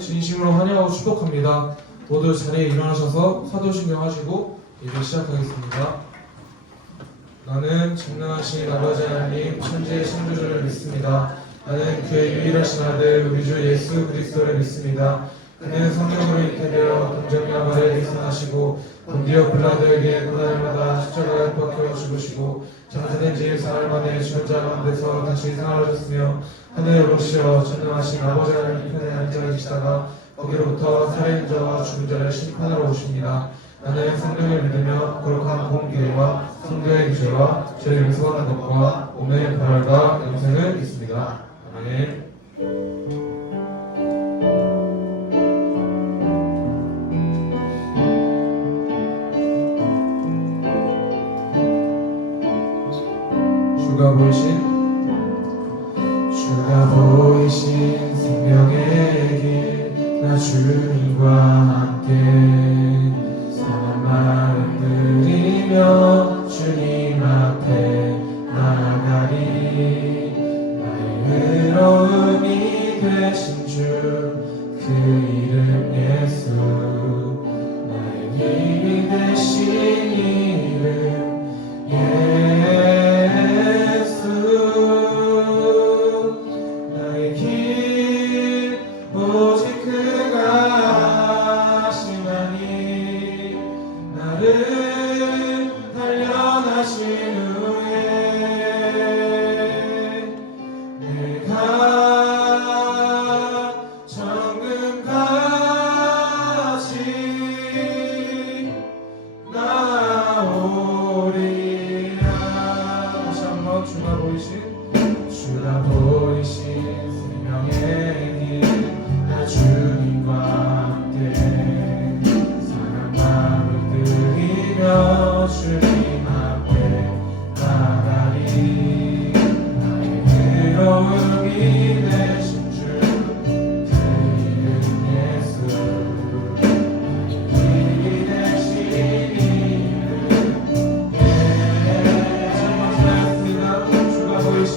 진심으로 환영하고 축복합니다. 모두 자리에 일어나셔서 사도신경 하시고 이제 시작하겠습니다. 나는 전능하신 아버지 하나님 천지의 창조주를 믿습니다. 나는 그의 유일하신 아들 우리 주 예수 그리스도를 믿습니다. 그는 성령으로 잉태되어 동정녀 마리아에게 태어나시고 본디오 빌라도에게 고난을 십자가에 못 박혀 죽으시고 장사된 지 사흘 만에 죽은 자 가운데서 다시 생활하셨으며 하늘에 오르시어 전능하신 아버지 하나님 편에 앉아 계시다가 거기로부터 살아있는 자와 죽은 자를 심판하러 오십니다. 나는 성령을 믿으며 거룩한 공기와 성도의 교제와 죄를 용서하는 것과 몸의 부활과 영생을 믿습니다. 아멘. 주가 보이신 생명의 길 나 주님과 함께 선한 마음 들이며 주님 앞에 나아가리. 나의 의로움이 되신 주 그 이름 예수, 나의 힘이 되신 이름 예수. 나의 길 오직 그가 하시나니 나를 단련하신 후에 내가 정금같이 나오리라. 다시 한번 주가 보이신 생명의 길 나 주님과 함께 선한 마음을 들이며 주님 앞에 나가리. 나의 의로움이 되신 주 그 이름 예수, 힘이 되신 이름 예수. 주가 보이신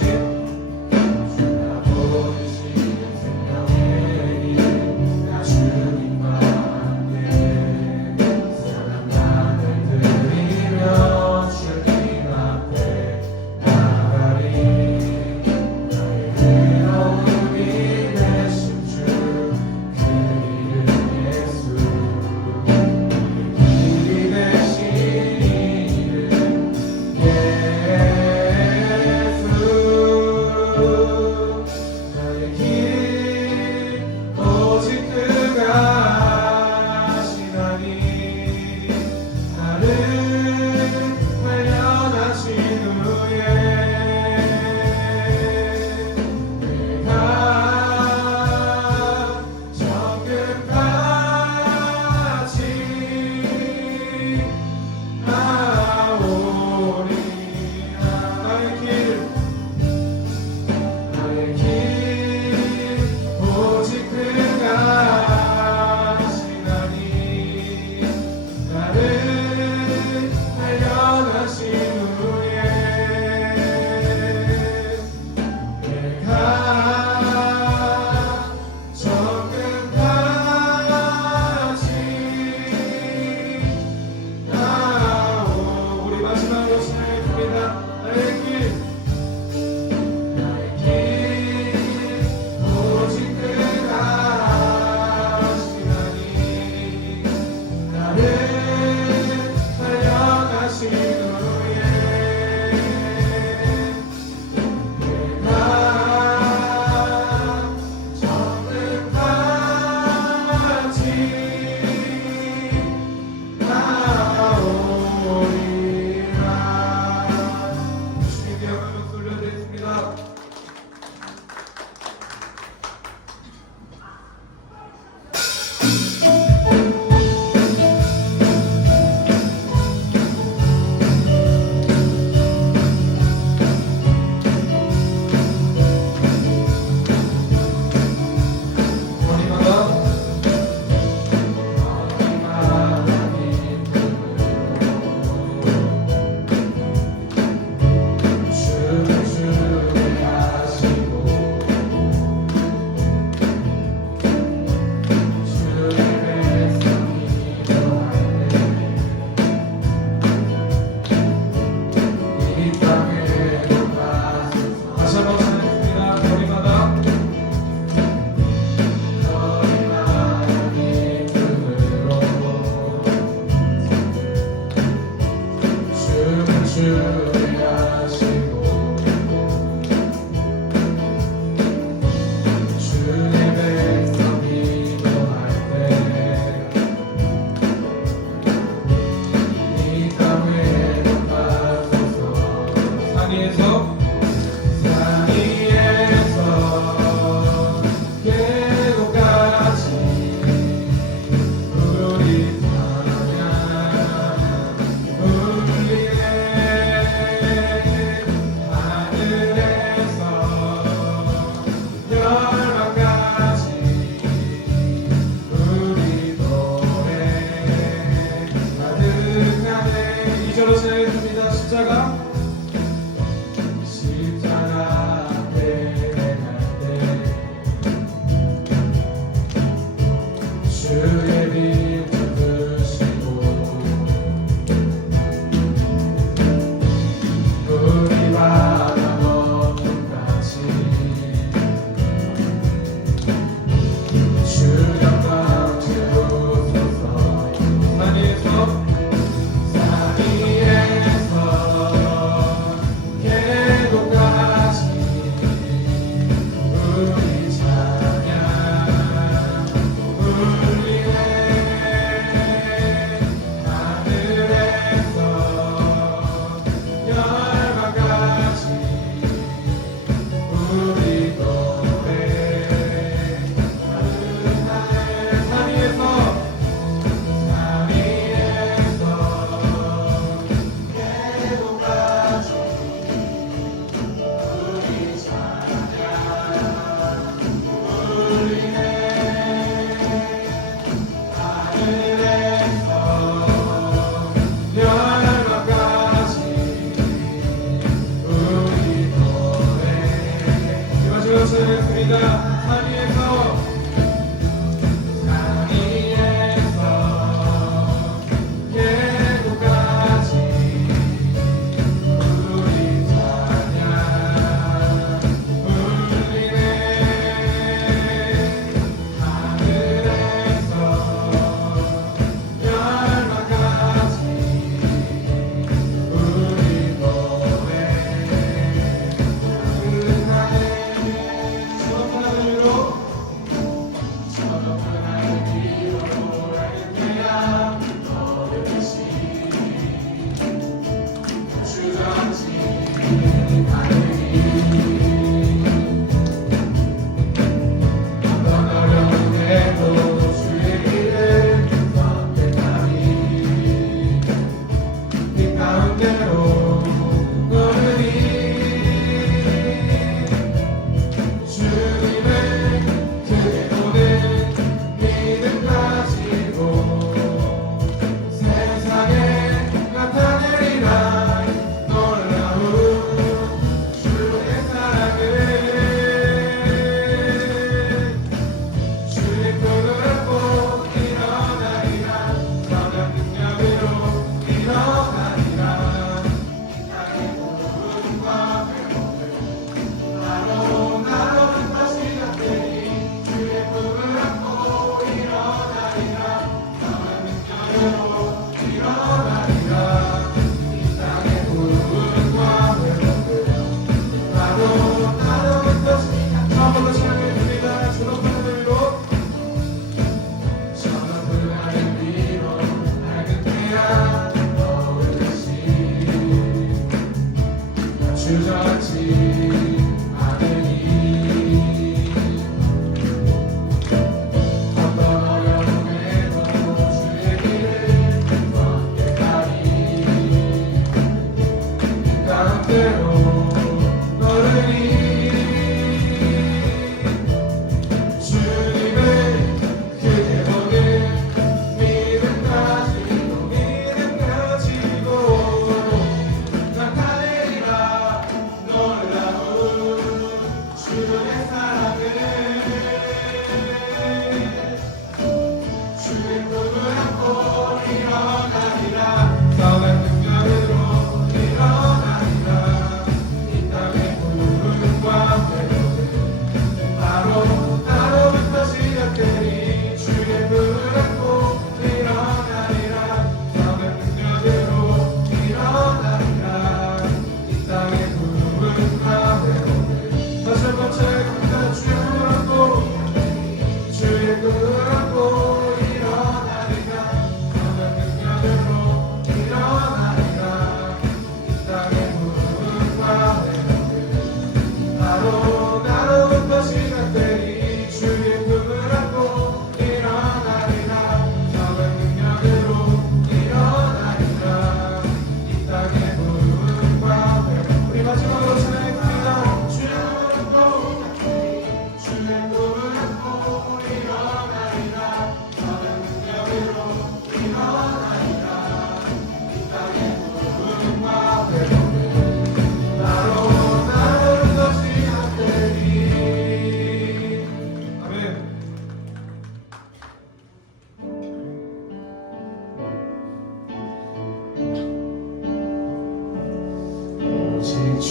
오직 그가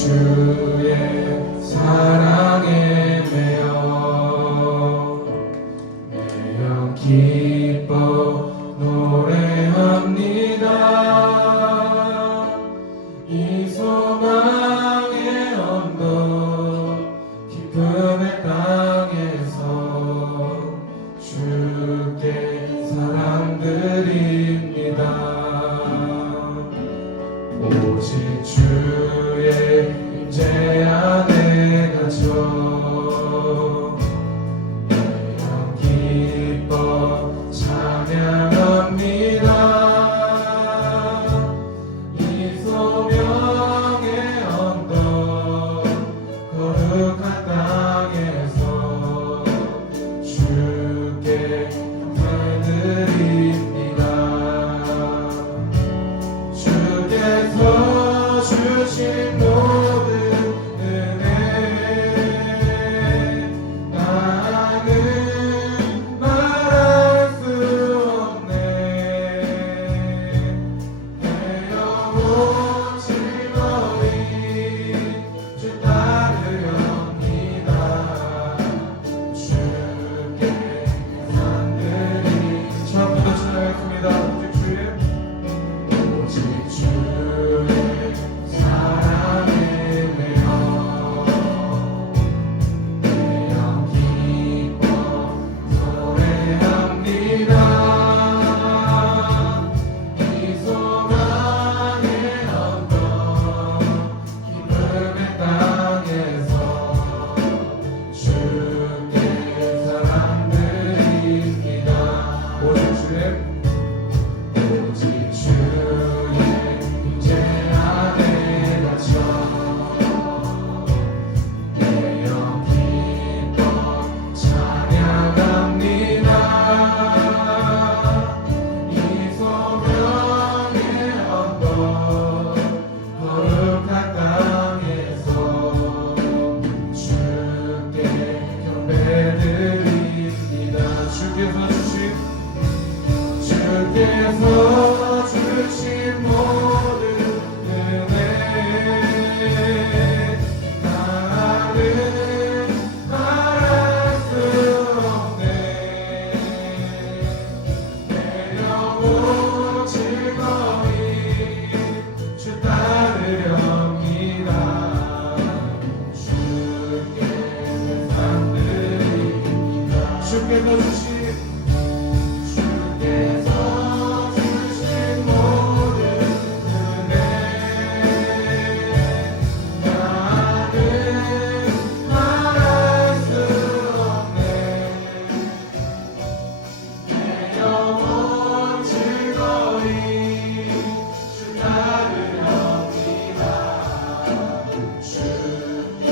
주의 사랑에 매여 기뻐 노래합니다. 이 소망의 언덕 기쁨의 땅에서 주께 사랑드립니다. 오직 주의 임재 안에 갇혀 매여 기뻐 찬양합니다. 이 소명의 언덕 거룩한 땅에서 주께 감사드립니다. 주께서 주신 모든 은혜 나는 말할 수 없네. 내 영혼 즐거이 주 따르렵니다. 주께 감사드리 처음부터 찬양하겠습니다. 오직 주의 사랑에 매여 기뻐 노래합니다. 이 소망의 언덕 기쁨의 땅에서 주께 사랑드립니다. 오직 주의 임재 안에 갇혀 매여 기뻐 찬양합니다. 이 소명의 언덕 거룩한 땅에서 주께 경배드립니다. 주께서 주신 모든 은혜 나는 말할 수 없네. 내 영혼 즐거이 주 따르렵니다. 주께 감사드립니다. 주께서 주신 모든 은혜 나는 말할 수 없네. 내 영혼 즐거이 주 따르렵니다. 주께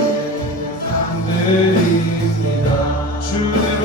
감사드립니다. 주대로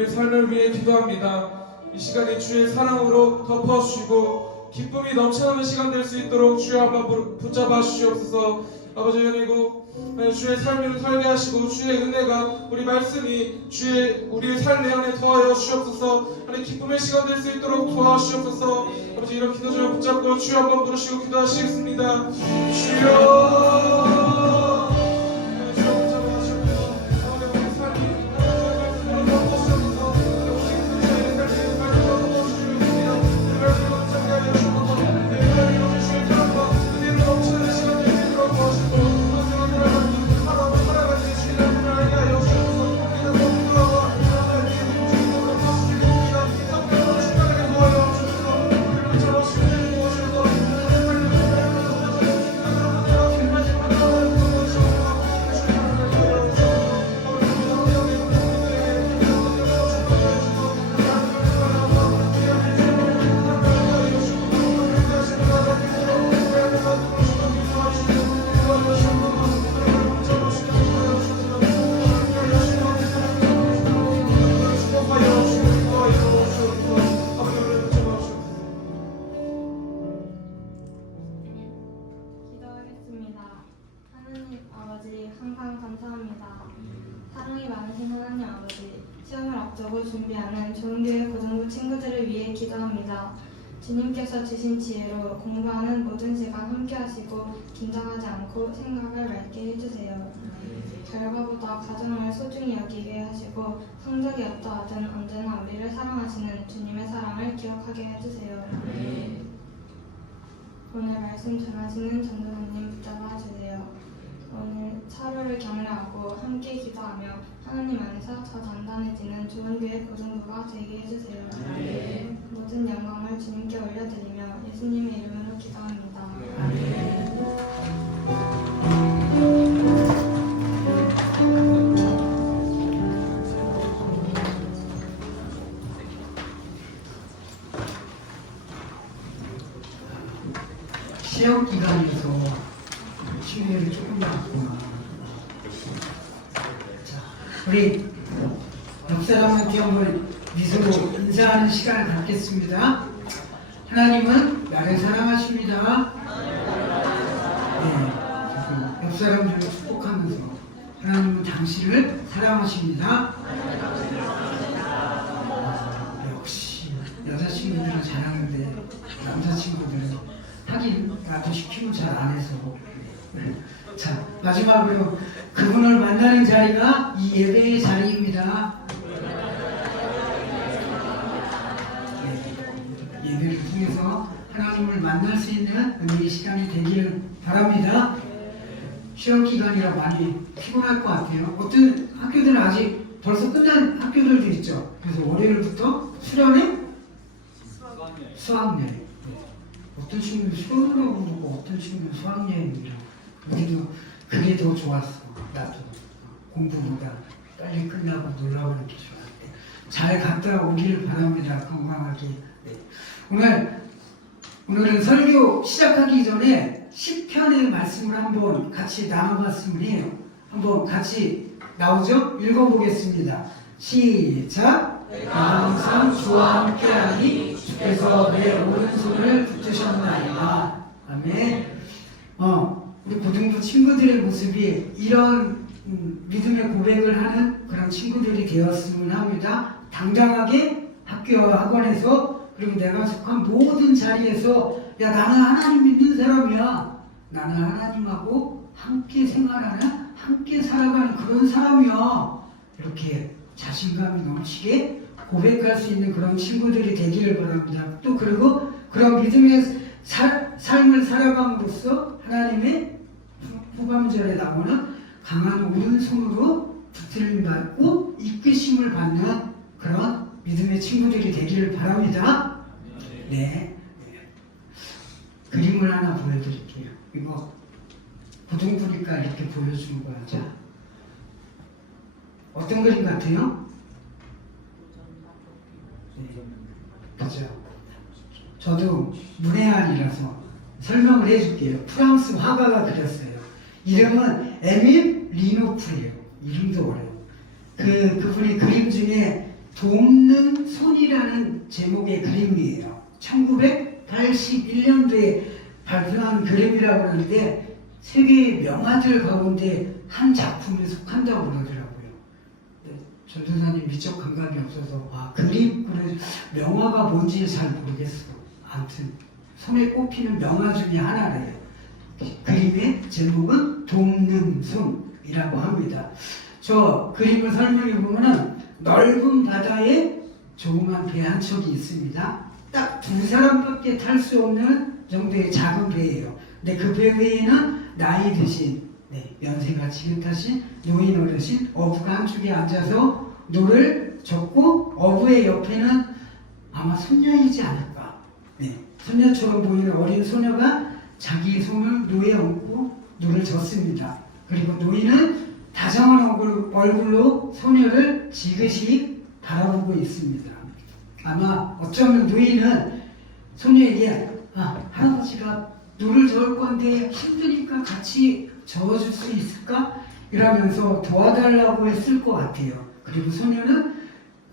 우리 삶을 위해 기도합니다. 이 시간이 주의 사랑으로 덮어주시고 기쁨이 넘쳐나는 시간 될 수 있도록 주여 한번 붙잡아 주시옵소서. 아버지 은혜고 주의 삶을 살게 하시고 주의 은혜가 우리 말씀이 우리의 삶 안에 더하여 주시옵소서. 하나님 기쁨의 시간 될 수 있도록 도와주시옵소서. 아버지 이런 기도 좀 붙잡고 주여 한번 부르시고 기도하시겠습니다. 주여 준비하는 좋은교회 고등부 친구들을 위해 기도합니다. 주님께서 주신 지혜로 공부하는 모든 시간 함께 하시고 긴장하지 않고 생각을 맑게 해주세요. 결과보다 가정을 소중히 여기게 하시고 성적이 어떠하든 언제나 우리를 사랑하시는 주님의 사랑을 기억하게 해주세요. 오늘 말씀 전하시는 전도사님 붙잡아 주세요. 오늘 서로를 격려하고 함께 기도하며 하나님 안에서 더 단단해지는 좋은 교회 고등부가 되게 해주세요. 모든 영광을 주님께 올려드리며 예수님의 이름으로 기도합니다. 시험 기간에서 시간이 조금 남았구나. 자, 우리 옆 사람한테 한번 미소로 인사하는 시간을 갖겠습니다. 하나님은 나를 사랑하십니다. 네, 옆 사람들을 축복하면서 하나님은 당신을 사랑하십니다. 역시 여자친구들은 잘하는데 남자친구들은 하긴 나도 시키면 잘 안 해서. 자, 마지막으로 그분을 만나는 자리가 이 예배의 자리입니다. 예배를 통해서 하나님을 만날 수 있는 은혜의 시간이 되기를 바랍니다. 시험 기간이라 많이 피곤할 것 같아요. 어떤 학교들은 아직 벌써 끝난 학교들도 있죠. 그래서 월요일부터 수련회? 수학여행. 어떤 친구는 수련회라고 그러고 어떤 친구는 수학여행이라고. 우리도 그게 더 좋았어. 나도 공부보다 빨리 끝나고 놀러오는 게 좋았는데 잘 갔다 오기를 바랍니다. 건강하게. 네. 오늘은 설교 시작하기 전에 10편의 말씀을 한번 같이 나눠봤으면 해요. 한번 같이 나오죠? 읽어보겠습니다. 시작! 항상 주와 함께하니 주께서 내 오른손을 붙드셨나이다. 아멘. 우리 고등부 친구들의 모습이 이런 믿음의 고백을 하는 그런 친구들이 되었으면 합니다. 당당하게 학교와 학원에서 그리고 내가 속한 모든 자리에서 야 나는 하나님 믿는 사람이야. 나는 하나님하고 함께 생활하는 함께 살아가는 그런 사람이야. 이렇게 자신감이 넘치게 고백할 수 있는 그런 친구들이 되기를 바랍니다. 또 그리고 그런 믿음의 삶을 살아감으로써 하나님의 후반절에 나오는 강한 오른손으로 붙들림 받고 이끄심을 받는 그런 믿음의 친구들이 되기를 바랍니다. 네. 그림을 하나 보여드릴게요. 이거 고등부니까 이렇게 보여주는 거야. 자, 어떤 그림 같아요? 네. 그죠? 저도 문외한이라서 설명을 해줄게요. 프랑스 화가가 그렸어요. 이름은 에밀 리노프예요. 이름도 어려워. 그분의 그림 중에 돕는 손이라는 제목의 그림이에요. 1981년도에 발표한 그림이라고 하는데 세계 명화들 가운데 한 작품에 속한다고 그러더라고요. 전도사님 미적 감각이 없어서 그림, 명화가 뭔지 잘 모르겠어. 아무튼 손에 꼽히는 명화 중에 하나래요. 그림의 제목은 돕는 손이라고 합니다. 저 그림을 설명해 보면은 넓은 바다에 조그만 배 한 척이 있습니다. 딱 두 사람밖에 탈 수 없는 정도의 작은 배예요. 근데 그 배 위에는 나이 드신 연세가 지긋하신 노인 어르신 어부가 한쪽에 앉아서 노를 젓고 어부의 옆에는 아마 손녀이지 않을까. 손녀처럼 보이는 어린 소녀가 자기 손을 노에 얹고 노를 젓습니다. 그리고 노인은 다정한 얼굴로 소녀를 지그시 바라보고 있습니다. 아마 어쩌면 노인은 소녀에게 할아버지가 노를 저을 건데 힘드니까 같이 저어줄 수 있을까? 이러면서 도와달라고 했을 것 같아요. 그리고 소녀는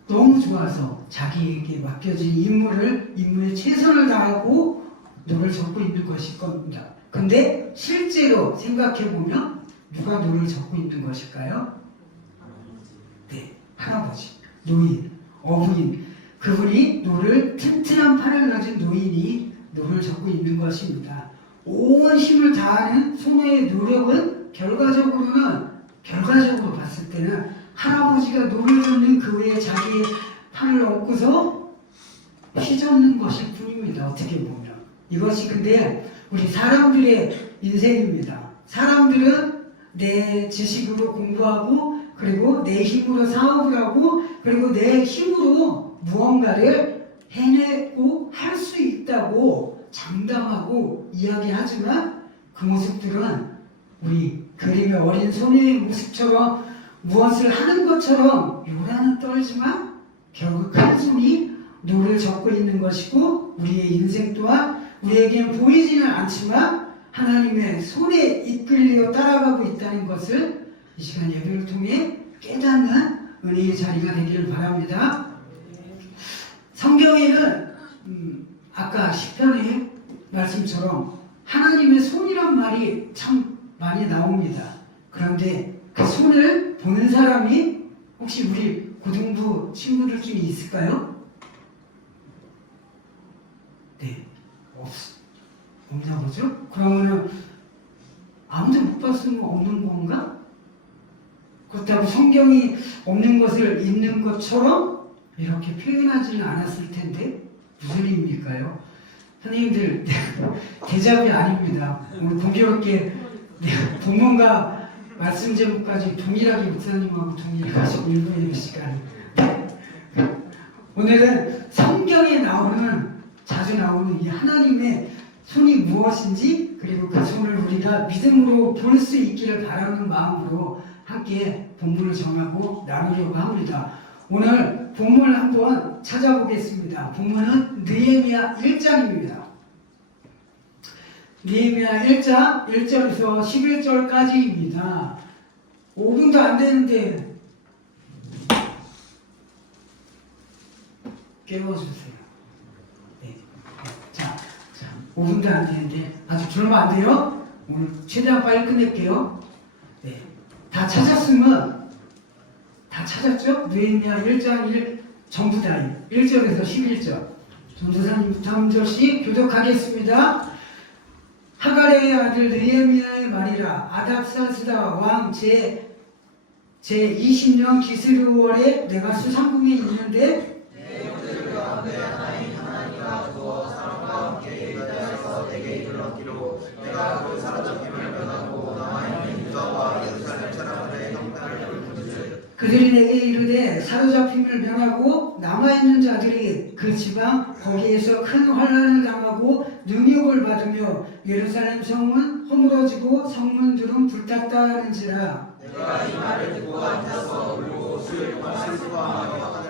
너무 좋아서 자기에게 맡겨진 임무에 최선을 다하고 노를 젓고 있는 것일 겁니다. 근데 실제로 생각해보면 누가 노를 젓고 있는 것일까요? 할아버지, 노인, 어부인, 그분이 튼튼한 팔을 가진 노인이 노를 젓고 있는 것입니다. 온 힘을 다하는 소녀의 노력은 결과적으로 봤을 때는 할아버지가 노를 젓는 그 외에 자기의 팔을 얹고서 휘젓는 것일 뿐입니다. 어떻게 보면 이것이 근데 우리 사람들의 인생입니다. 사람들은 내 지식으로 공부하고 그리고 내 힘으로 사업을 하고 그리고 내 힘으로 무언가를 해내고 할 수 있다고 장담하고 이야기하지만 그 모습들은 우리 그림의 어린 소녀의 모습처럼 무엇을 하는 것처럼 요란은 떨지만 결국 큰 손이 노를 젓고 있는 것이고 우리의 인생 또한 우리에게는 보이지는 않지만 하나님의 손에 이끌려 따라가고 있다는 것을 이 시간 예배를 통해 깨닫는 은혜의 자리가 되기를 바랍니다. 성경에는 아까 시편의 말씀처럼 하나님의 손이란 말이 참 많이 나옵니다. 그런데 그 손을 보는 사람이 혹시 우리 고등부 친구들 중에 있을까요? 없나 보죠? 그러면은 아무도 못 봤으면 없는 건가? 그렇다고 성경이 없는 것을 있는 것처럼 이렇게 표현하지는 않았을 텐데 무슨 의미일까요? 선생님들 대답이 아닙니다. 오늘 공교롭게 본문과 말씀 제목까지 동일하게 목사님하고 동일하게 읽는 시간. 오늘은 성경에 자주 나오는 이 하나님의 손이 무엇인지 그리고 그 손을 우리가 믿음으로 볼 수 있기를 바라는 마음으로 함께 본문을 정하고 나누려고 합니다. 오늘 본문을 한번 찾아보겠습니다. 본문은 느헤미야 1장입니다. 느헤미야 1장 1절에서 11절까지입니다. 5분도 안 되는데 깨워주세요. 5분도 안 되는데 아주 줄면 안 돼요. 오늘 최대한 빨리 끝낼게요. 다 찾았으면 다 찾았죠? 느헤미야 1장 1 전부 다 1절에서 11절. 전도사님부터 한 절씩 교독하겠습니다. 하갈의 아들 느헤미야의 말이라. 아닥사스다 왕 제 20년 기스르월에 내가 수상궁에 있는데 그들이 내게 이르되 사로잡힘을 면하고 남아있는 자들이 그 지방 거기에서 큰 환난을 당하고 능욕을 받으며 예루살렘 성은 허물어지고 성문들은 불탔다 하는지라. 내가 이 말을 듣고 앉아서 울고 옷을 말씀하며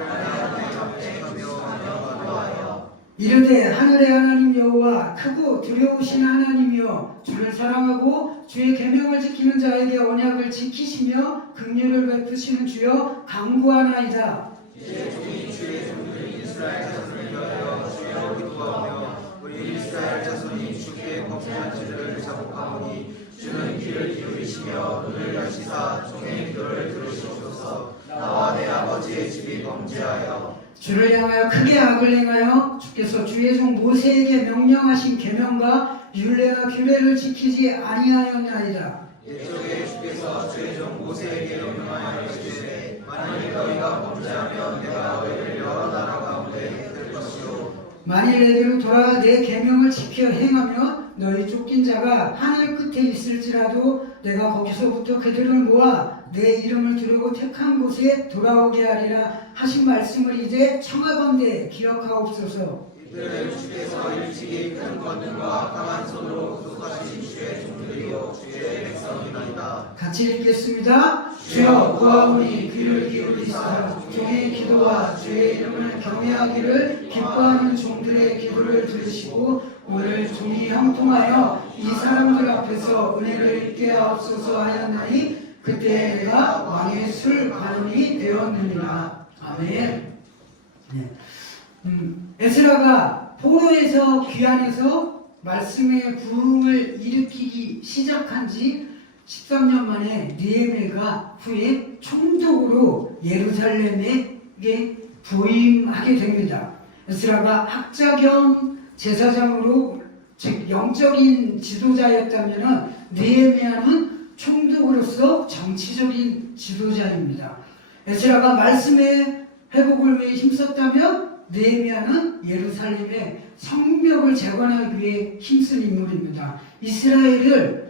이르되 하늘의 하나님 여호와 크고 두려우신 하나님이여 주를 사랑하고 주의 계명을 지키는 자에게 언약을 지키시며 긍휼을 베푸시는 주여 간구하나이다. 이제 종이 주의 종들 이스라엘 자손을 위하여 주여 기도하며 우리 이스라엘 자손이 주께 범죄한 죄를 자복하오니 주는 귀를 기울이시며 눈을 여시사 종의 기도를 들으시옵소서. 나와 내 아버지의 집이 범죄하여 주를 향하여 크게 악을 행하여 주께서 주의 종 모세에게 명령하신 계명과 율례와 규례를 지키지 아니하였나이다. 옛적에 주께서 주의 종 모세에게 명령하여 이르시되 만일 너희가 범죄하면 내가 너희를 여러 나라 가운데 흩을 것이요 만일 너희로 돌아가 내 계명을 지켜 행하며 너희 쫓긴 자가 하늘 끝에 있을지라도 내가 거기서부터 그들을 모아 내 이름을 두르고 택한 곳에 돌아오게 하리라 하신 말씀을 이제 청하건대 기억하옵소서. 이들은 주께서 일찍이 큰 권능과 강한 손으로 구속하신 주의 종들이요 주의 백성이나이다. 같이 읽겠습니다. 주여 구하오니 귀를 기울이사 종의 기도와 주의 이름을 경외하기를 기뻐하는 종들의 기도를 들으시고 오늘 종이 형통하여 이 사람들 앞에서 은혜를 입게 하옵소서 하였나니 그때 내가 왕의 술 관원이 되었느니라. 아멘. 네. 에스라가 포로에서 귀환해서 말씀의 부흥을 일으키기 시작한 지 13년 만에 느헤미야가 후에 총독으로 예루살렘에 부임하게 됩니다. 에스라가 학자 겸 제사장으로 즉 영적인 지도자였다면 느헤미야는 총독으로서 정치적인 지도자입니다. 에스라가 말씀의 회복을 위해 힘썼다면 느헤미야는 예루살렘의 성벽을 재건하기 위해 힘쓴 인물입니다. 이스라엘의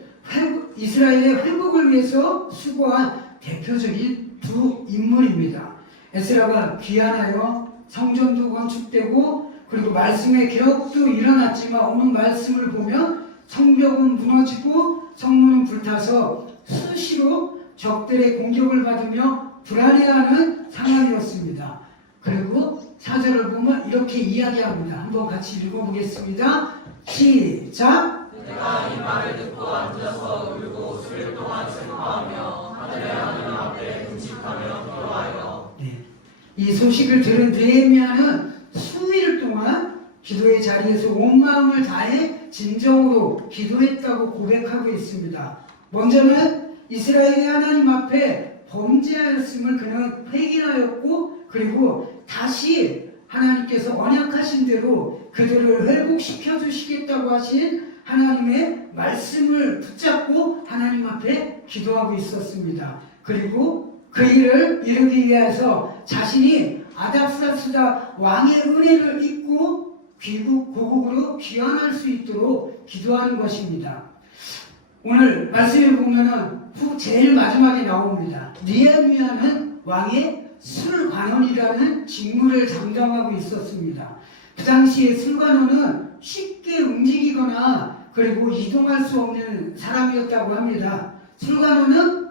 회복을 위해서 수고한 대표적인 두 인물입니다. 에스라가 귀환하여 성전도 건축되고 그리고 말씀의 개혁도 일어났지만 오늘 말씀을 보면 성벽은 무너지고 성문은 불타서 수시로 적들의 공격을 받으며 불안해하는 상황이었습니다. 그리고 4절을 보면 이렇게 이야기합니다. 한번 같이 읽어보겠습니다. 시작! 내가 이 말을 듣고 앉아서 울고 수일 동안 슬퍼하며 하늘의 하나님 앞에 금식하며 기도하여 네. 이 소식을 들은 느헤미야는 수일 동안 기도의 자리에서 온 마음을 다해 진정으로 기도했다고 고백하고 있습니다. 먼저는 이스라엘의 하나님 앞에 범죄하였음을 그는 회개하였고 그리고 다시 하나님께서 언약하신 대로 그들을 회복시켜 주시겠다고 하신 하나님의 말씀을 붙잡고 하나님 앞에 기도하고 있었습니다. 그리고 그 일을 이루기 위해서 자신이 아닥사스다 왕의 은혜를 입고 고국으로 귀환할 수 있도록 기도하는 것입니다. 오늘 말씀에 보면은 제일 마지막에 나옵니다. 느헤미야는 왕의 술관원이라는 직무를 담당하고 있었습니다. 그 당시에 술관원은 쉽게 움직이거나 그리고 이동할 수 없는 사람이었다고 합니다. 술관원은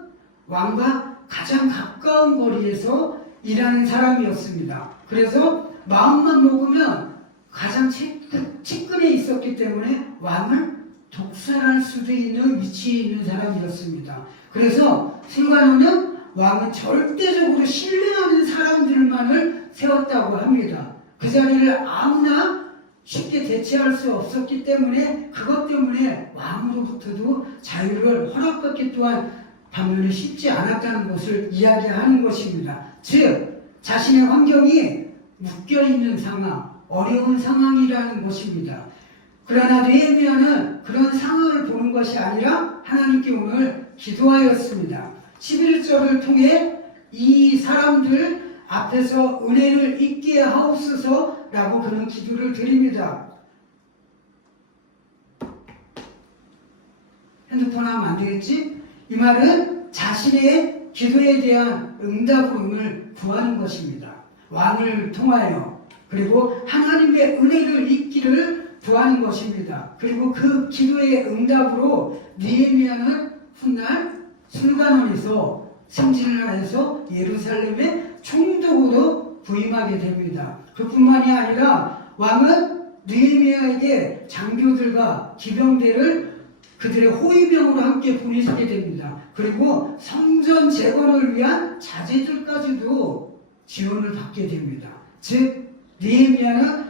왕과 가장 가까운 거리에서 일하는 사람이었습니다. 그래서 마음만 먹으면 가장 측근에 있었기 때문에 왕을 독살할 수도 있는 위치에 있는 사람이었습니다. 그래서 술관원은 왕은 절대적으로 신뢰하는 사람들만을 세웠다고 합니다. 그 자리를 아무나 쉽게 대체할 수 없었기 때문에 그것 때문에 왕으로부터도 자유를 허락받기 또한 반면에 쉽지 않았다는 것을 이야기하는 것입니다. 즉 자신의 환경이 묶여있는 상황, 어려운 상황이라는 것입니다. 그러나 느헤미야는 그런 상황을 보는 것이 아니라 하나님께 오늘 기도하였습니다. 11절을 통해 이 사람들 앞에서 은혜를 잊게 하옵소서라고 그는 기도를 드립니다. 핸드폰 하면 안 되겠지? 이 말은 자신의 기도에 대한 응답을 구하는 것입니다. 왕을 통하여 그리고 하나님의 은혜를 잊기를 구하는 것입니다. 그리고 그 기도의 응답으로 느헤미야는 훗날 술관원에서 승진을 해서 예루살렘의 총독으로 부임하게 됩니다. 그뿐만이 아니라 왕은 느헤미야에게 장교들과 기병대를 그들의 호위병으로 함께 보내주게 됩니다. 그리고 성전 재건을 위한 자재들까지도 지원을 받게 됩니다. 즉 느헤미야의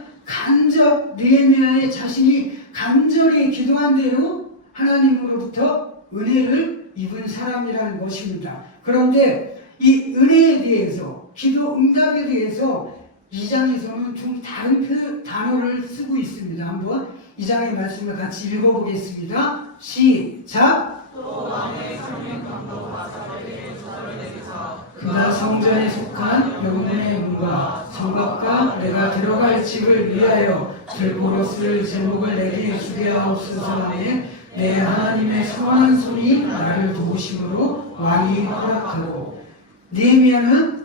자신이 간절히 기도한 대로 하나님으로부터 은혜를 입은 사람이라는 것입니다. 그런데 이 은혜에 대해서, 기도 응답에 대해서 2장에서는 좀 다른 단어를 쓰고 있습니다. 한번 2장의 말씀을 같이 읽어보겠습니다. 시작! 또 왕의 성령 강도 바사에게 조사를 내리사 그가 성전에 속한 명분의 문과 성곽과 내가 들어갈 집을 위하여 들보로 쓸 제목을 내게 주게 하옵소서 하매 내 하나님의 선한 손이 나를 도우심으로 왕이 허락하고. 느헤미야는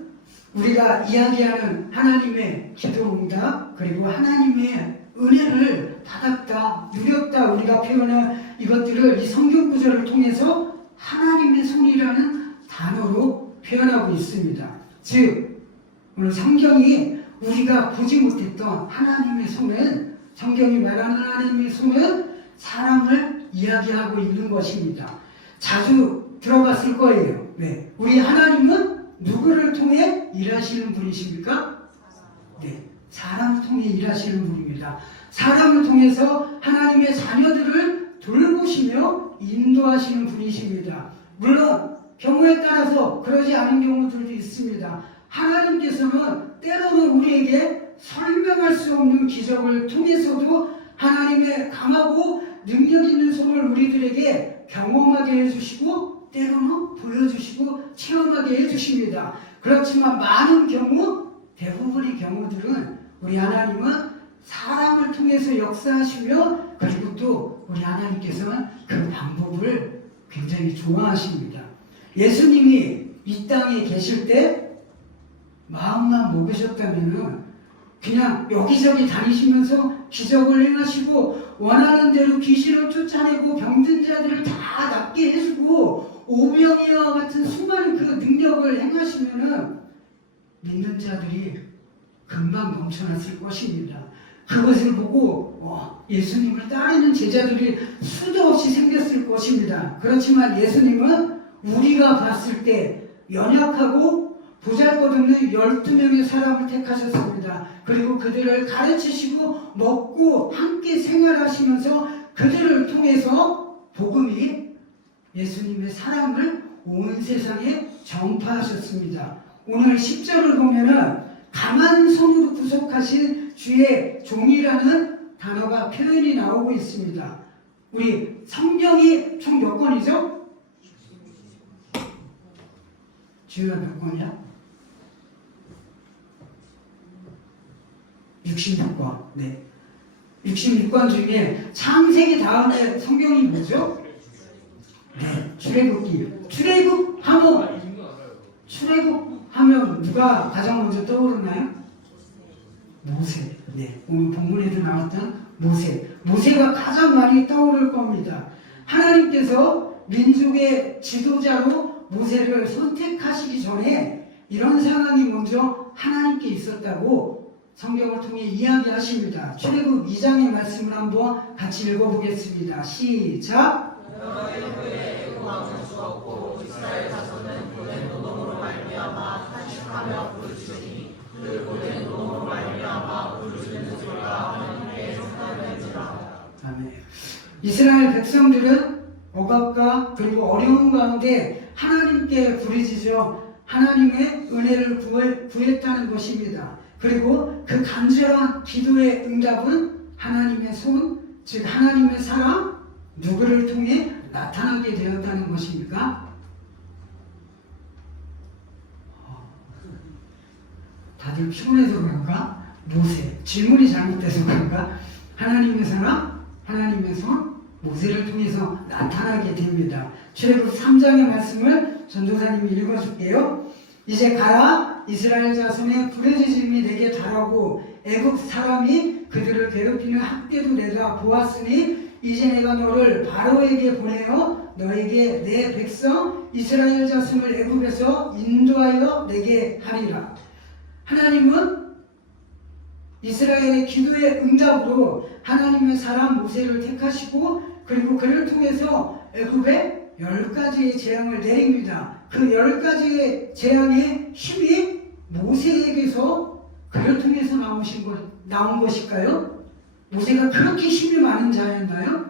우리가 이야기하는 하나님의 기도 응답 그리고 하나님의 은혜를 받았다, 누렸다, 우리가 표현한 이것들을 이 성경 구절을 통해서 하나님의 손이라는 단어로 표현하고 있습니다. 즉 오늘 성경이 우리가 보지 못했던 하나님의 손은, 성경이 말하는 하나님의 손은 사람을 이야기하고 있는 것입니다. 자주 들어봤을 거예요. 네. 우리 하나님은 누구를 통해 일하시는 분이십니까? 네. 사람을 통해 일하시는 분입니다. 사람을 통해서 하나님의 자녀들을 돌보시며 인도하시는 분이십니다. 물론 경우에 따라서 그러지 않은 경우들도 있습니다. 하나님께서는 때로는 우리에게 설명할 수 없는 기적을 통해서도 하나님의 강하고 능력 있는 손을 우리들에게 경험하게 해주시고 때로는 보여주시고 체험하게 해주십니다. 그렇지만 많은 경우, 대부분의 경우들은 우리 하나님은 사람을 통해서 역사하시며 그리고 또 우리 하나님께서는 그 방법을 굉장히 좋아하십니다. 예수님이 이 땅에 계실 때 마음만 먹으셨다면 그냥 여기저기 다니시면서 기적을 행하시고 원하는 대로 귀신을 쫓아내고 병든 자들을 다 낫게 해주고 오병이와 같은 수많은 그 능력을 행하시면은 믿는 자들이 금방 넘쳐났을 것입니다. 그것을 보고 예수님을 따르는 제자들이 수도 없이 생겼을 것입니다. 그렇지만 예수님은 우리가 봤을 때 연약하고 보잘것없는 12명의 사람을 택하셨습니다. 그리고 그들을 가르치시고 먹고 함께 생활하시면서 그들을 통해서 복음이 예수님의 사랑을 온 세상에 전파하셨습니다. 오늘 10절을 보면은 강한 손으로 구속하신 주의 종이라는 단어가 표현이 나오고 있습니다. 우리 성경이 총 몇 권이죠? 지우야 몇 권이야? 66권. 네. 66권 중에 창세기 다음에 성경이 뭐죠? 네. 출애굽기. 출애굽하면 누가 가장 먼저 떠오르나요? 모세. 네. 오늘 본문에도 나왔던 모세. 모세가 가장 많이 떠오를 겁니다. 하나님께서 민족의 지도자로 모세를 선택하시기 전에 이런 상황이 먼저 하나님께 있었다고 성경을 통해 이야기하십니다. 출애굽 2장의 말씀을 한번 같이 읽어보겠습니다. 시작! 너희 후에 애굽 왕은 죽었고 이스라엘 자손은 고된 노동으로 말미암아 탄식하며 부르짖으니 그 고된 노동으로 말미암아 부르짖는 소리가 하나님께 전달되니라. 아멘. 이스라엘 백성들은 억압과 그리고 어려움 가운데 하나님께 부르짖어 하나님의 은혜를 구했다는 것입니다. 그리고 그 간절한 기도의 응답은 하나님의 손, 즉 하나님의 사랑, 누구를 통해 나타나게 되었다는 것입니까? 다들 피곤해서 그런가? 모세, 질문이 잘못돼서 그런가? 하나님의 사랑, 하나님의 손, 모세를 통해서 나타나게 됩니다. 출애굽 3장의 말씀을 전도사님이 읽어줄게요. 이제 가라, 이스라엘 자손의 부르짖음이 내게 달하고 애굽 사람이 그들을 괴롭히는 학대도 내가 보았으니 이제 내가 너를 바로에게 보내어 너에게 내 백성 이스라엘 자손을 애굽에서 인도하여 내게 하리라. 하나님은 이스라엘의 기도의 응답으로 하나님의 사람 모세를 택하시고 그리고 그를 통해서 애굽에 10가지의 재앙을 내립니다. 그 10가지의 재앙의 힘이 모세에게서 그를 통해서 나온 것일까요? 모세가 그렇게 힘이 많은 자였나요?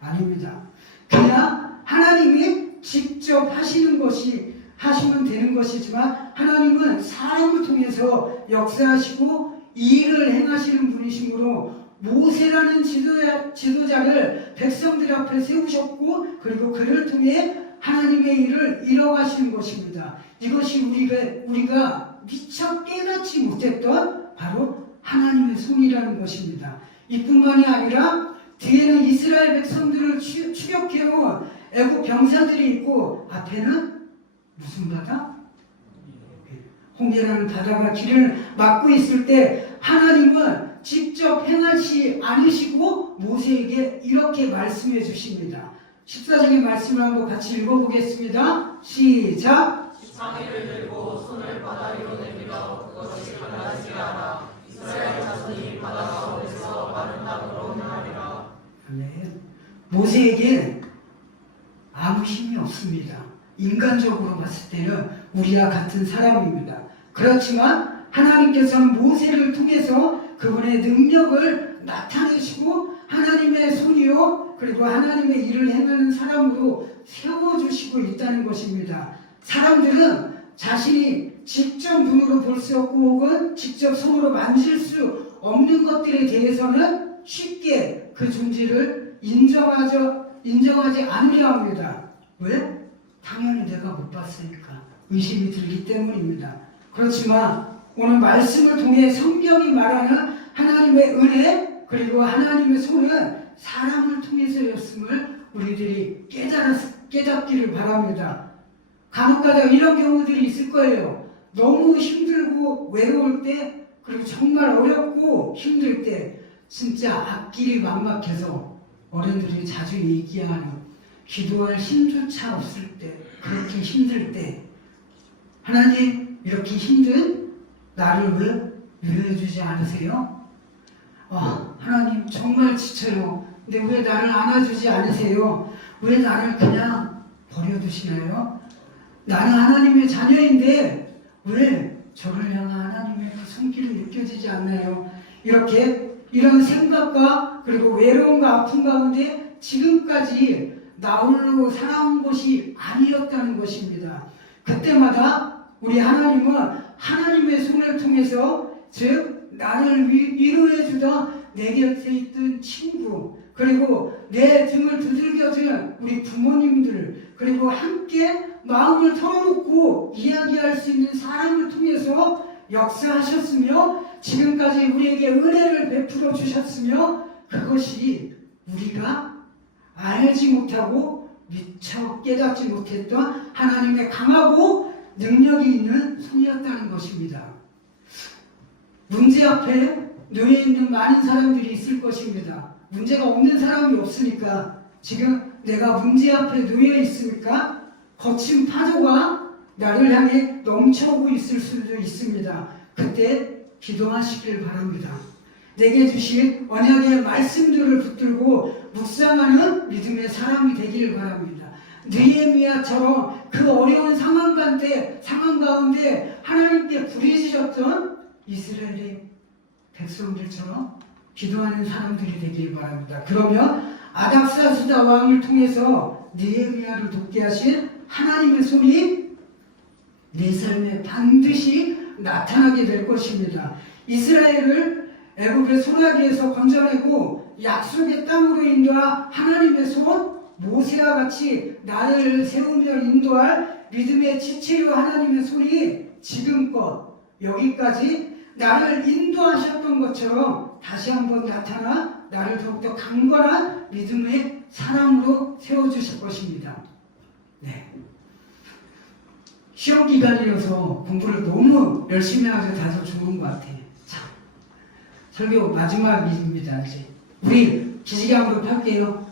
아닙니다. 그냥 하나님이 직접 하시면 되는 것이지만 하나님은 사람을 통해서 역사하시고 일을 행하시는 분이시므로 모세라는 지도자를 백성들 앞에 세우셨고 그리고 그를 통해 하나님의 일을 이뤄가시는 것입니다. 이것이 우리가 미처 깨닫지 못했던 바로 하나님의 손이라는 것입니다. 이뿐만이 아니라 뒤에는 이스라엘 백성들을 추격해온 애국 병사들이 있고 앞에는 무슨 바다? 홍해라는 바다가 길을 막고 있을 때 하나님은 직접 행하지 않으시고 모세에게 이렇게 말씀해 주십니다. 14장의 말씀을 한번 같이 읽어보겠습니다. 시작! 지팡이를 들고 손을 바다 위로 내밀어 그것이 갈라지게 하라. 이스라엘 자손이 바다 가운데서 마른 땅으로 행하리라. 아멘. 모세에게 아무 힘이 없습니다. 인간적으로 봤을 때는 우리와 같은 사람입니다. 그렇지만 하나님께서는 모세를 통해서 그분의 능력을 나타내시고 하나님의 손이요 그리고 하나님의 일을 행하는 사람으로 세워주시고 있다는 것입니다. 사람들은 자신이 직접 눈으로 볼 수 없고 혹은 직접 손으로 만질 수 없는 것들에 대해서는 쉽게 그 존재를 인정하지 않으려 합니다. 왜? 당연히 내가 못 봤으니까 의심이 들기 때문입니다. 그렇지만 오늘 말씀을 통해 성경이 말하는 하나님의 은혜 그리고 하나님의 손은 사람을 통해서였음을 우리들이 깨닫기를 바랍니다. 간혹가다 이런 경우들이 있을 거예요. 너무 힘들고 외로울 때 그리고 정말 어렵고 힘들 때 진짜 앞길이 막막해서 어른들이 자주 얘기하는 기도할 힘조차 없을 때 그렇게 힘들 때 하나님 이렇게 힘든 나를 왜 위로해 주지 않으세요? 하나님 정말 지쳐요. 근데 왜 나를 안아주지 않으세요? 왜 나를 그냥 버려두시나요? 나는 하나님의 자녀인데 왜 저를 향한 하나님의 그 손길이 느껴지지 않나요? 이런 생각과 그리고 외로움과 아픔 가운데 지금까지 나 홀로 살아온 것이 아니었다는 것입니다. 그때마다 우리 하나님은 하나님의 손을 통해서 즉 나를 위로해 주던 내 곁에 있던 친구 그리고 내 등을 두들겨준 우리 부모님들 그리고 함께 마음을 털어놓고 이야기할 수 있는 사람을 통해서 역사하셨으며 지금까지 우리에게 은혜를 베풀어 주셨으며 그것이 우리가 알지 못하고 미처 깨닫지 못했던 하나님의 강하고 능력이 있는 손이었다는 것입니다. 문제 앞에 놓여 있는 많은 사람들이 있을 것입니다. 문제가 없는 사람이 없으니까 지금 내가 문제 앞에 놓여 있으니까 거친 파도가 나를 향해 넘쳐오고 있을 수도 있습니다. 그때 기도하시길 바랍니다. 내게 주신 언약의 말씀들을 붙들고 묵상하는 믿음의 사람이 되길 바랍니다. 느헤미야처럼 그 어려운 상황 가운데 하나님께 부르짖었던 이스라엘의 백성들처럼 기도하는 사람들이 되길 바랍니다. 그러면 아닥사스다 왕을 통해서 느헤미야를 돕게 하신 하나님의 손이 내 삶에 반드시 나타나게 될 것입니다. 이스라엘을 애굽의 소나기에서 건져내고 약속의 땅으로 인도한 하나님의 손, 모세와 같이 나를 세우며 인도할 믿음의 지체요 하나님의 손이 지금껏 여기까지 나를 인도하셨던 것처럼 다시 한번 나타나 나를 더욱더 강건한 믿음의 사람으로 세워주실 것입니다. 네. 시험 기간이라서 공부를 너무 열심히 하셔서 다소 좋은 것 같아요. 자, 설교 마지막입니다. 이제 우리 기지개 한번 펼게요.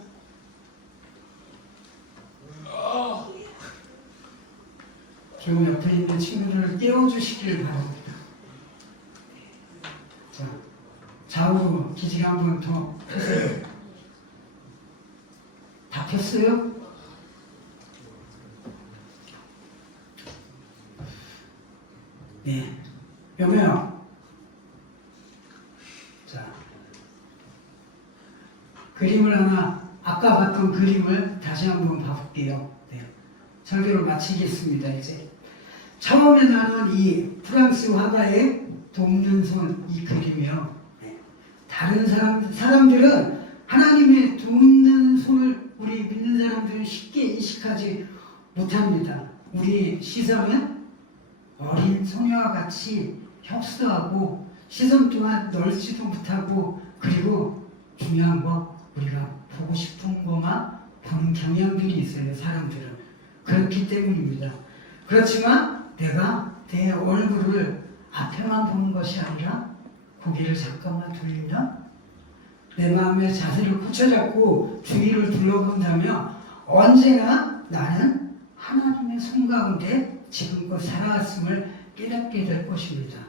조금 옆에 있는 친구들을 깨워주시길 바랍니다. 자, 좌우로 기지개 한번 더 펴세요. 다 폈어요? 네. 그러면 자, 그림을 하나, 아까 봤던 그림을 다시 한번 봐볼게요. 네. 설교를 마치겠습니다. 이제 처음에 나눈 이 프랑스 화가의 돕는 손 이 그림이요. 네. 다른 사람들은 하나님의 돕는 손을 우리 믿는 사람들은 쉽게 인식하지 못합니다. 우리 시선은 어린 소녀와 같이 협소하고 시선 또한 넓지도 못하고, 그리고 중요한 거 우리가 보고 싶은 것만 보는 경향들이 있어요. 사람들은 그렇기 때문입니다. 그렇지만 내가 내 얼굴을 앞에만 보는 것이 아니라 고개를 잠깐만 돌린다, 내 마음의 자세를 고쳐잡고 주위를 둘러본다면 언제나 나는 하나님의 손 가운데 지금껏 살아왔음을 깨닫게 될 것입니다.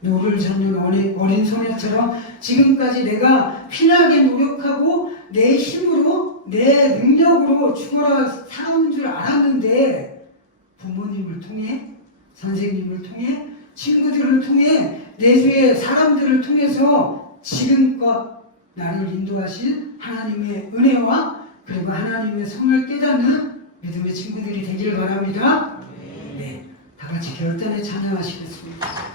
노를 젓는 어린 소녀처럼 지금까지 내가 피나게 노력하고 내 힘으로 내 능력으로 죽어라 살아온 줄 알았는데, 부모님을 통해, 선생님을 통해, 친구들을 통해, 내 주위의 사람들을 통해서 지금껏 나를 인도하신 하나님의 은혜와 그리고 하나님의 손을 깨닫는 믿음의 친구들이 되길 바랍니다. 네, 다 같이 결단에 참여하시겠습니다.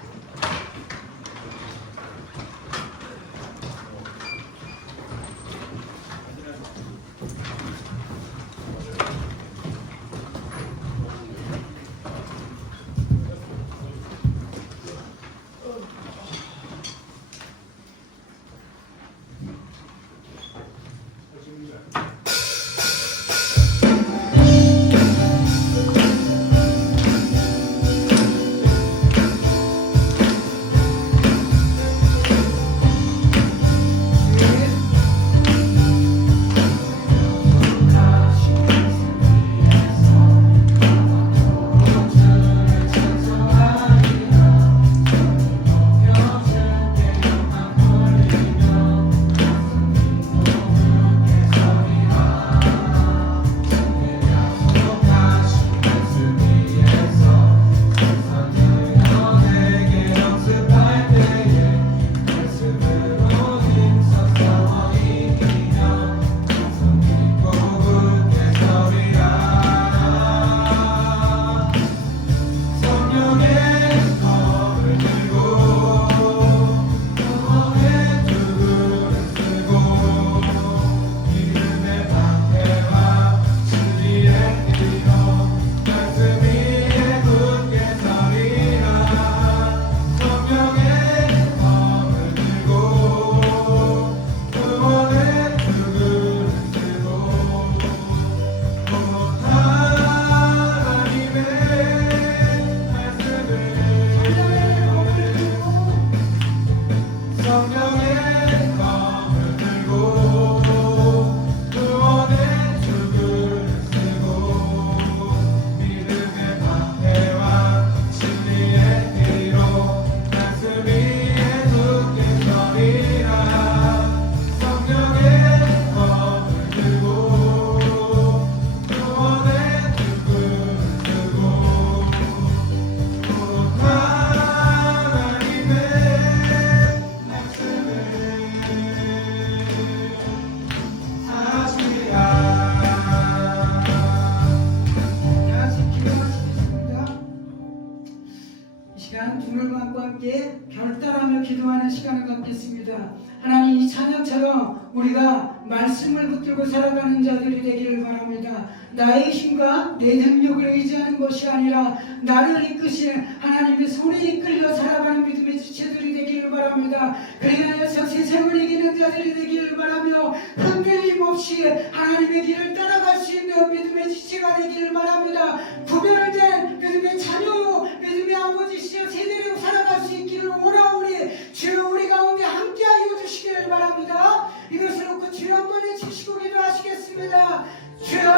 결단하며 기도하는 시간을 갖겠습니다. 하나님, 이 찬양처럼 우리가 말씀을 붙들고 살아가는 자들이 되기를 바랍니다. 나의 힘과 내 능력을 의지하는 것이 아니라 나를 이끄시는 하나님의 손에 이끌려 살아가는 믿음의 지체들이 되기를 바랍니다. 그리하여서 세상을 이기는 자들이 되기를 바라며 흔들림 없이 하나님의 길을 따라갈 수 있는 믿음의 지체가 되기를 바랍니다. 구별된 믿음의 자녀, 믿음의 아버지시여 세대로 살아갈 수 있기를 원하오니 주여 우리 가운데 함께하여 주시기를 바랍니다. 이것을 놓고 주여 한번 해주시고 기도하시겠습니다. 주여,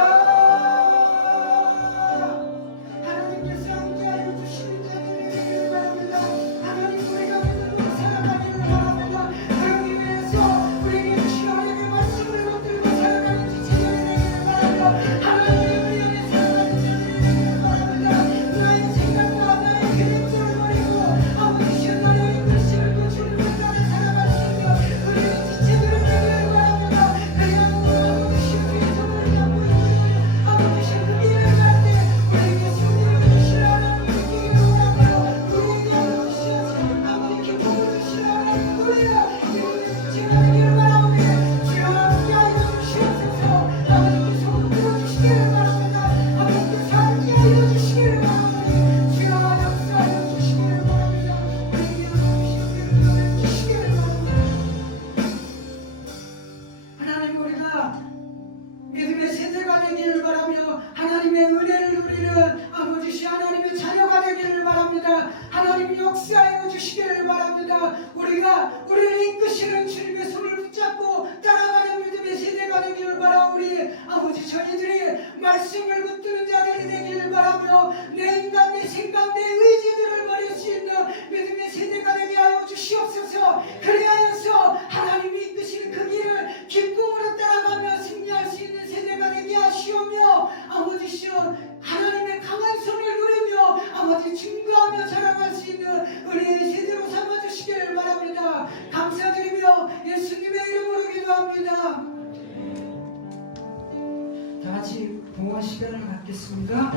하나님께서 함께하여 주시는 자들이 되기를 바랍니다. 하나님, 우리가 믿음으로 살아가기를 바랍니다. 그러기 위해서 우리에게 주신 하나님의 말씀을 붙들고 살아가는 지체들이 되기를 바랍니다. 하나님의 은혜에 살아가는 자들이 되기를 바랍니다. 나의 생각과 나의 계획들을 버리고 아버지시여 나를 되기를 바라며 하나님의 은혜를 누리는 아버지 하나님의 자녀가 되기를 바랍니다. 하나님 역사하여 주시기를 바랍니다. 우리가 우리를 이끄시는 주님의 손을 붙잡고 따라가는 믿음의 세대가 되기를 바라 우리 아버지 저희들이 말씀을 붙드는 자들이 되기를 바라며 내 인간 내 생각 내 의지들을 버릴 수 있는 믿음의 세대가 되게 하여 주시옵소서. 그리하여서 하나님이 이끄시는 그 길을 기쁨으로 따라가며 승리할 수 있는 세대가 되게 하시오며 아버지시여 하나님의 강한 손을 누리며 아버지 증거하며 살아갈 수 있는 은혜의 세대로 삼아주시기를 바랍니다. 감사드리며 예수님의 이름으로 기도합니다. 다 같이 봉헌 시간을 갖겠습니다.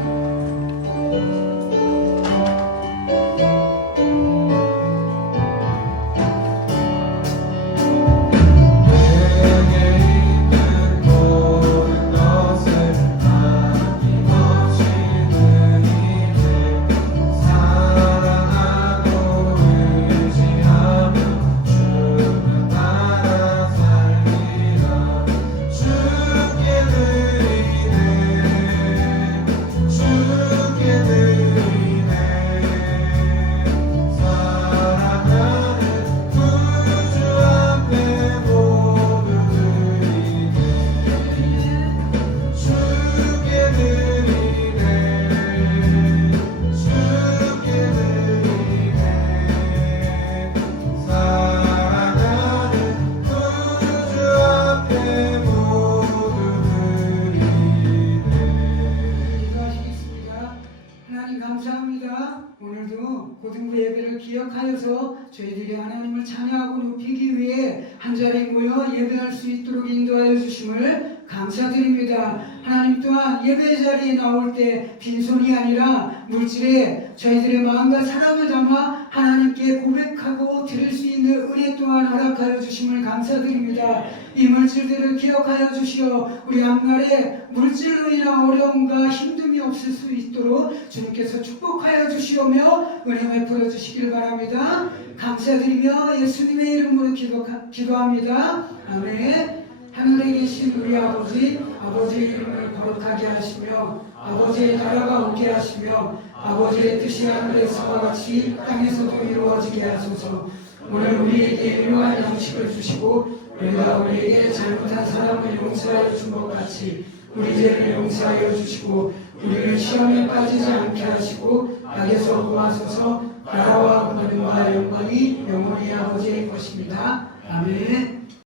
저희들이 하나님을 찬양하고 높이기 위해 한자리에 모여 예배할 수 있도록 인도하여 주심을 감사드립니다. 하나님 또한 예배 자리에 나올 때 빈손이 아니라 물질에 저희들의 마음과 사랑을 담아 하나님께 고백하고 드릴 수 있는 은혜 또한 허락하여 주심을 감사드립니다. 이 물질들을 기억하여 주시어 우리 앞날에 물질로 인한 어려움과 힘듦이 없을 수 있도록 주님께서 축복하여 주시오며 은혜 베풀어 주시길 바랍니다. 감사드리며 예수님의 이름으로 기도합니다. 아멘. 하늘에 계신 우리 아버지의 이름을 거룩하게 하시며 아버지의 나라가 오게 하시며 아버지의 뜻이 하늘에서와 같이 땅에서도 이루어지게 하소서. 오늘 우리에게 일용할 양식을 주시고 우리가 우리에게 잘못한 사람을 용서하여 준 것 같이 우리 죄를 용서하여 주시고 우리를 시험에 빠지지 않게 하시고 악에서 구하소서. 나라와 권능과 영광이 영원히 아버지의 것입니다. 아멘.